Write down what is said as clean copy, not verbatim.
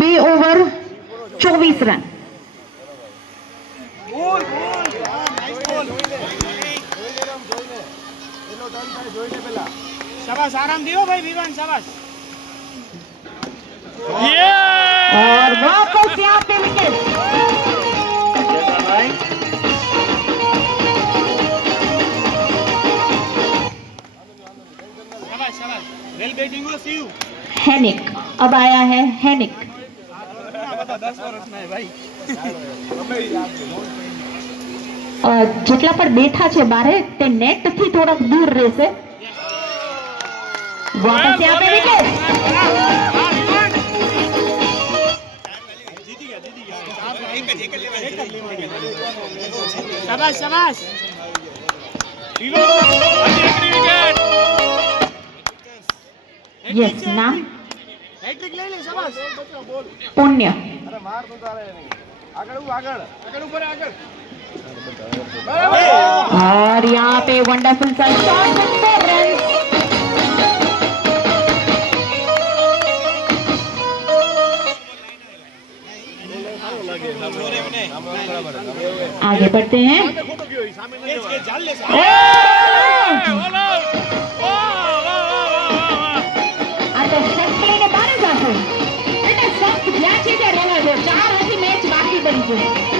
2 over 24 run. शाबाश आराम दियो भाई विवान शाबाश और वापस यहाँ पे विकेट. शाबाश शाबाश वेल बैटिंग हो सी यू हेनिक अब आया है हेनिक. 10 વર્ષ ના ભાઈ જેટલા પણ બેઠા છે બારે તે નેટ થી થોડાક દૂર રહેશે. वापस यहाँ पे विकेट. शाबाश शाबाश यस नाम हैट्रिक ले ले शाबाश पुण्य. अरे मार तो तारे आगळ आगळ आगळ ऊपर आगळ और यहाँ पे वंडरफुल सा शॉट विद 4 रन. आगे बढ़ते हैं. આ તો શક્તિને બારે જશે. એટલે સખ્ત જ્યાં છે ત્યાં રહેવા દો. 4 હજી મેચ બાકી પડી છે.